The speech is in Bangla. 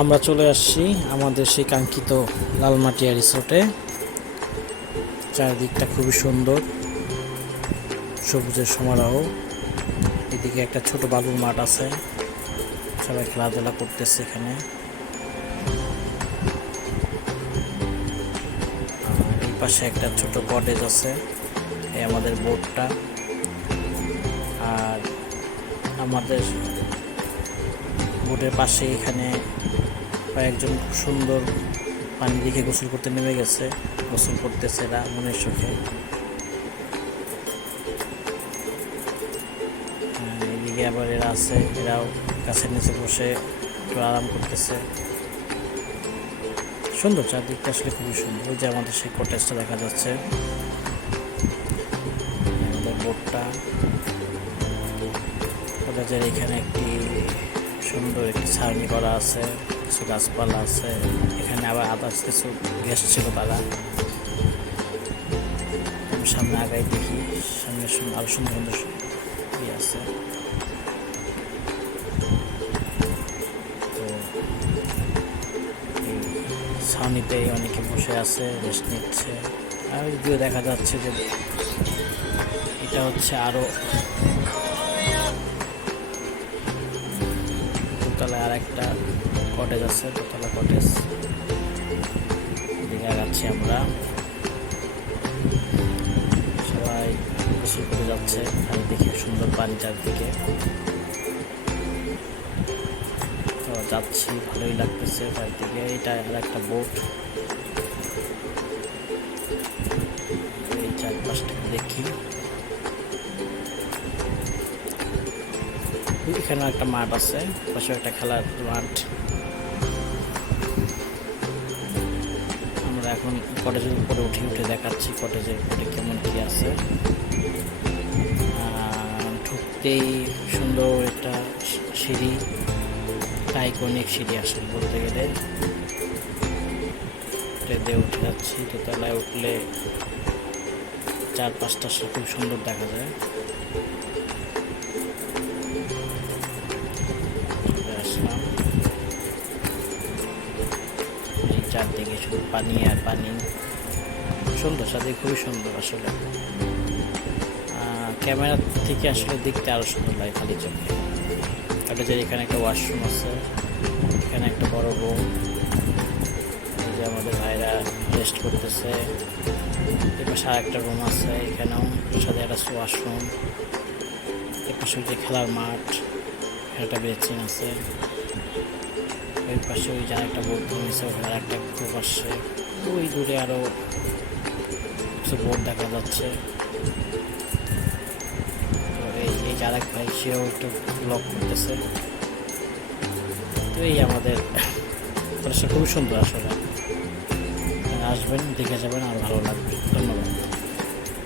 আমরা চলে আসছি আমাদের সেই কাঙ্ক্ষিত লালমাটিয়া রিসোর্টে। চারিদিকটা খুবই সুন্দর, সবুজের সমারোহ। এদিকে একটা ছোট বালুর মাঠ আছে, সবাই খেলাধুলা করতেছে এখানে। এই পাশে একটা ছোট কটেজ আছে, এই আমাদের বোটটা। আর আমাদের বোটের পাশে এখানে কয়েকজন খুব সুন্দর পানি দেখে গোসল করতে নেমে গেছে, গোসল করতেছে এরা মনের সুখে। এদিকে আবার এরা আছে, এরাও গাছের নিচে বসে একটু আরাম করতেছে। সুন্দর, চারদিকটা আসলে খুবই সুন্দর। ওই যে আমাদের সেই কটেজটা দেখা যাচ্ছে, আমাদের বোটটা। কটেজের এখানে একটি সুন্দর একটি ছাউনি করা আছে, কিছু গাছপালা আছে। এখানে আবার আদার্স কিছু গেস্ট ছিল, তারা। সামনে আগাই দেখি, সামনে আরো সুন্দর সুন্দর ইয়ে আছে। তো এই ছাউনিতে অনেকে বসে আছে, রেস্ট নিচ্ছে। আর যদিও দেখা যাচ্ছে যে এটা হচ্ছে আরো দোতলায় আর একটা কটেজ আছে, দোতলা কটেজ। এদিকে আগাচ্ছি আমরা, সবাই গোসল করে যাচ্ছে। আর দেখি সুন্দর পানি চারদিকে, তো যাচ্ছি, ভালোই লাগতেছে চারদিকে। এটা আর একটা বোট, এই চারপাশটা দেখি। এখানে একটা মাঠ আছে, পাশে একটা খেলার মাঠ। আমরা এখন কটেজের উপরে উঠে দেখাচ্ছি কটেজের উপরে কেমন কি আছে। ঢুকতেই সুন্দর একটা সিঁড়ি, আইকনিক সিঁড়ি আসলে বলতে গেলে। দিয়ে উঠে যাচ্ছি, দোতলায় উঠলে চারপাশটা খুব সুন্দর দেখা যায়। আসলাম, এই চারদিকে শুধু পানি আর পানি। সুন্দর, সাথে খুবই সুন্দর আসলে। ক্যামেরা থেকে আসলে দেখতে আরো সুন্দর লাগে খালি চোখে। কটেজের এখানে একটা ওয়াশরুম আছে, এখানে একটা বড় রুম। এই যে আমাদের ভাইরা রেস্ট করতেছে। এর পাশে আর একটা রুম আছে, এখানেও সাথে একটা ওয়াশরুম। এর পাশে যে খেলার মাঠ, একটা বেসিন আছে। এর পাশে ওই যে একটা বোট নিচে, আর একটা গ্রুপ আসছে। ওই দূরে আরো কিছু বোট দেখা যাচ্ছে। এই যে আরেক ভাই, সেও একটু ব্লগ করতেছে। তো এই আমাদের খুবই সুন্দর আসলে। আসবেন, দেখে যাবেন, আর ভালো লাগবে। ধন্যবাদ।